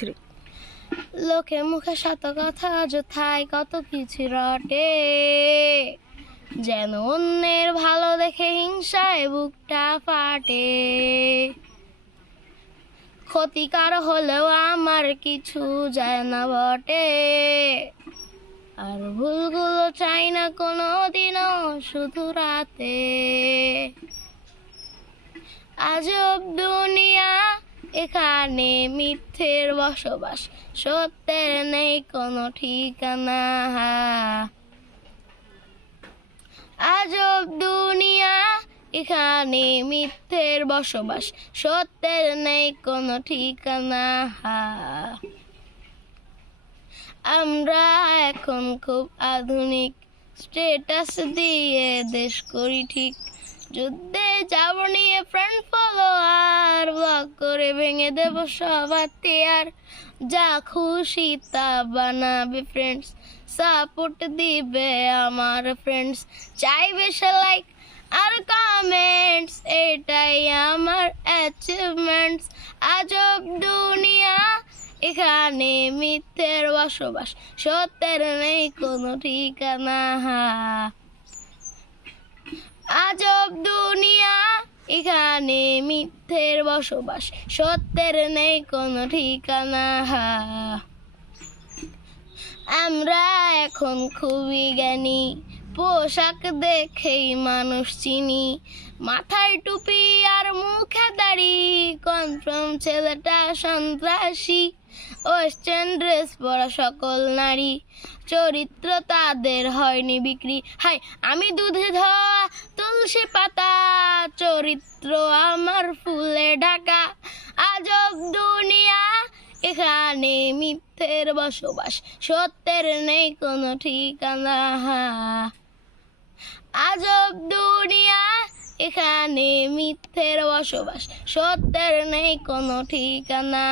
Three. লোকে মুখে শত কথা যথায় কত কিছু রটে। যেন অন্যের ভালো দেখে হিংসায় বুকটা ফাটে। ক্ষতিকার হলেও আমার কিছু যায় না বটে। আর ভুলগুলো চাই না কোনো দিনও শুধু রাতে। আজ দুনিয়া এখানে মিথ্যের বসবাস, সত্যের নেই কোনো ঠিকানা। আজব দুনিয়া, এখানে মিথ্যের বসবাস, সত্যের নেই কোনো ঠিকানা। আমরা এখন খুব আধুনিক স্টেটাস দিয়ে দেশ করি ঠিক। যুদ্ধে যাব নিয়ে ফ্রেন্ড ফলোয়ার ভেঙে দেব সবার তিয়ার যা খুশি তা বানাবে ফ্রেন্ডস সাপোর্ট দিবে আমার ফ্রেন্ডস চাইবে সে লাইক আর কমেন্টস এটাই আমার অ্যাচিভমেন্টস আজব দুনিয়া, এখানে মিথ্যের বসবাস, সত্যের নেই কোনো ঠিকানা। এখানে মিথ্যের বসবাস, সত্যের নেই কোনো ঠিকানা। আমরা এখন খুবই জ্ঞানী, পোশাক দেখেই মানুষ চিনি। মাথায় টুপি আর মুখে দাড়ি, কনফার্ম ছেলেটা সন্ত্রাসী। ওয়েস্টার্ন ড্রেস পরা সকল নারী, চরিত্র তাদের হয়নি বিক্রি। হাই আমি দুধে ধোয়া তুলসী পাতা চরিত্র আমার ফুলে ঢাকা। আজব দুনিয়া, এখানে মিথ্যের বসবাস, সত্যের নেই কোনো ঠিকানা। আজব দুনিয়া, এখানে মিথ্যের বসবাস, সত্যের নেই কোনো ঠিকানা।